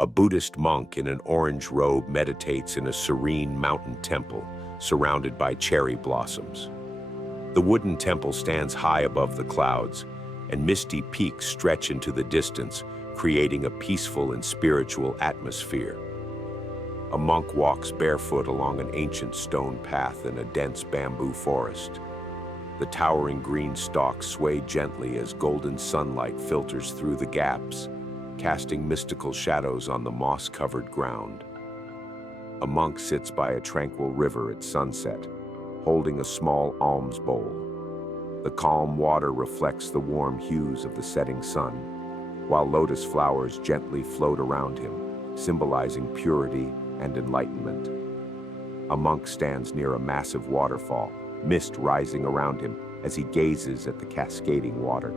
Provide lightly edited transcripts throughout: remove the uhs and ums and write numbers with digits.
A Buddhist monk in an orange robe meditates in a serene mountain temple surrounded by cherry blossoms. The wooden temple stands high above the clouds, and misty peaks stretch into the distance, creating a peaceful and spiritual atmosphere. A monk walks barefoot along an ancient stone path in a dense bamboo forest. The towering green stalks sway gently as golden sunlight filters through the gaps, casting mystical shadows on the moss-covered ground. A monk sits by a tranquil river at sunset, holding a small alms bowl. The calm water reflects the warm hues of the setting sun, while lotus flowers gently float around him, symbolizing purity and enlightenment. A monk stands near a massive waterfall, mist rising around him as he gazes at the cascading water.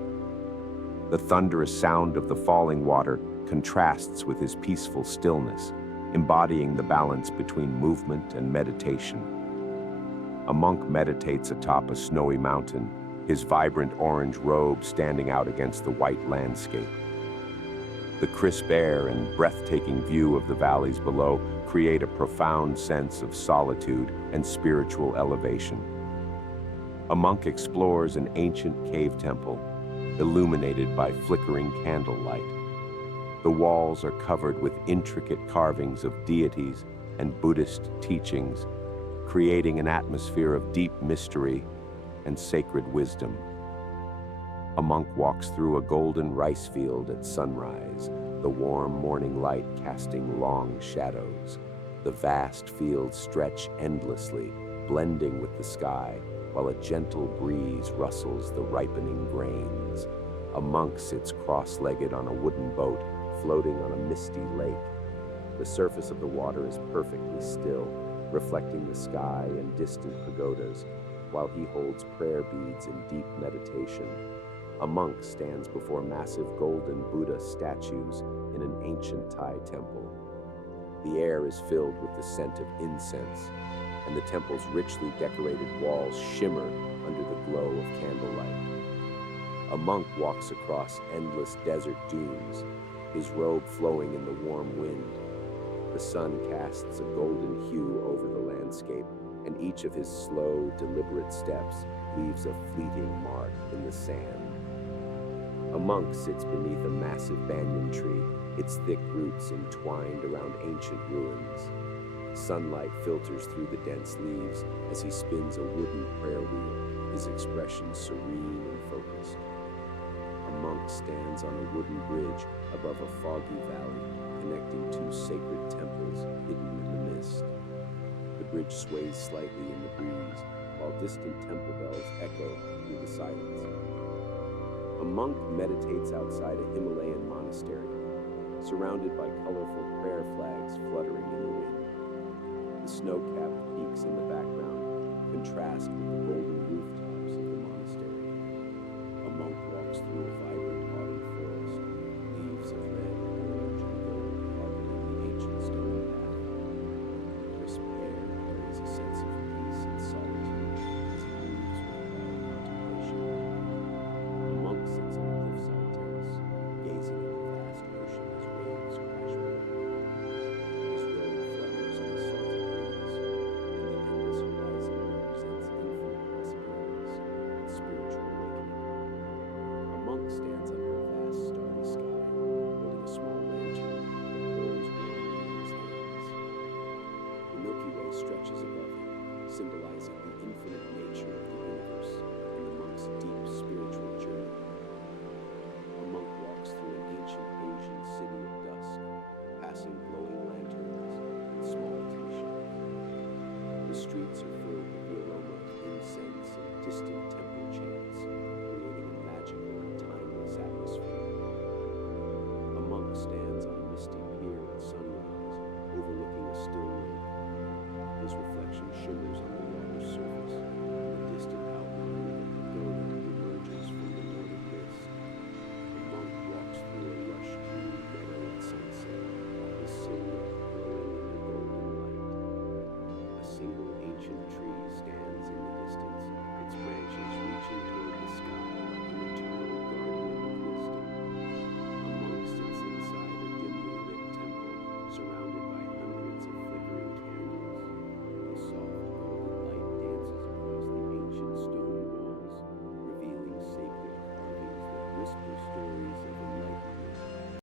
The thunderous sound of the falling water contrasts with his peaceful stillness, embodying the balance between movement and meditation. A monk meditates atop a snowy mountain, his vibrant orange robe standing out against the white landscape. The crisp air and breathtaking view of the valleys below create a profound sense of solitude and spiritual elevation. A monk explores an ancient cave temple, illuminated by flickering candlelight. The walls are covered with intricate carvings of deities and Buddhist teachings, creating an atmosphere of deep mystery and sacred wisdom. A monk walks through a golden rice field at sunrise, the warm morning light casting long shadows. The vast fields stretch endlessly, blending with the sky, while a gentle breeze rustles the ripening grains. A monk sits cross-legged on a wooden boat, floating on a misty lake. The surface of the water is perfectly still, reflecting the sky and distant pagodas, while he holds prayer beads in deep meditation. A monk stands before massive golden Buddha statues in an ancient Thai temple. The air is filled with the scent of incense, and the temple's richly decorated walls shimmer under the glow of candlelight. A monk walks across endless desert dunes, his robe flowing in the warm wind. The sun casts a golden hue over the landscape, and each of his slow, deliberate steps leaves a fleeting mark in the sand. A monk sits beneath a massive banyan tree, its thick roots entwined around ancient ruins. Sunlight filters through the dense leaves as he spins a wooden prayer wheel, his expression serene and focused. A monk stands on a wooden bridge above a foggy valley, connecting two sacred temples hidden in the mist. The bridge sways slightly in the breeze, while distant temple bells echo through the silence. A monk meditates outside a Himalayan monastery, surrounded by colorful prayer flags fluttering in the wind. The snow-capped peaks in the background contrast with the golden rooftops of the monastery. A monk walks through a vibrant autumn forest, leaves of red, orange, and gold carpeting the ancient stone path. The crisp air carries a sense of peace and solitude as he moves with quiet contemplation. A monk sits on a cliffside terrace, gazing at the vast ocean as waves crash over it. His robe flutters in the salty breeze, and the endless horizon represents infinite possibilities and spiritual awakening. A monk stands under a vast starry sky, holding a small lantern that glows warmly in his hands. The Milky Way stretches above him, symbolizing the infinite nature of the universe and the monk's deep spiritual journey. A monk walks through an ancient Asian city at dusk, passing glowing lanterns and small tea shops. The streets are filled with the aroma of incense and distant temple chants, creating a magical and timeless atmosphere. A monk stands on a misty pier at sunrise, overlooking a still lake. His reflection shimmers on the water's surface, and the distant outline of the pagoda emerges from the northern whisper stories of enlightenment.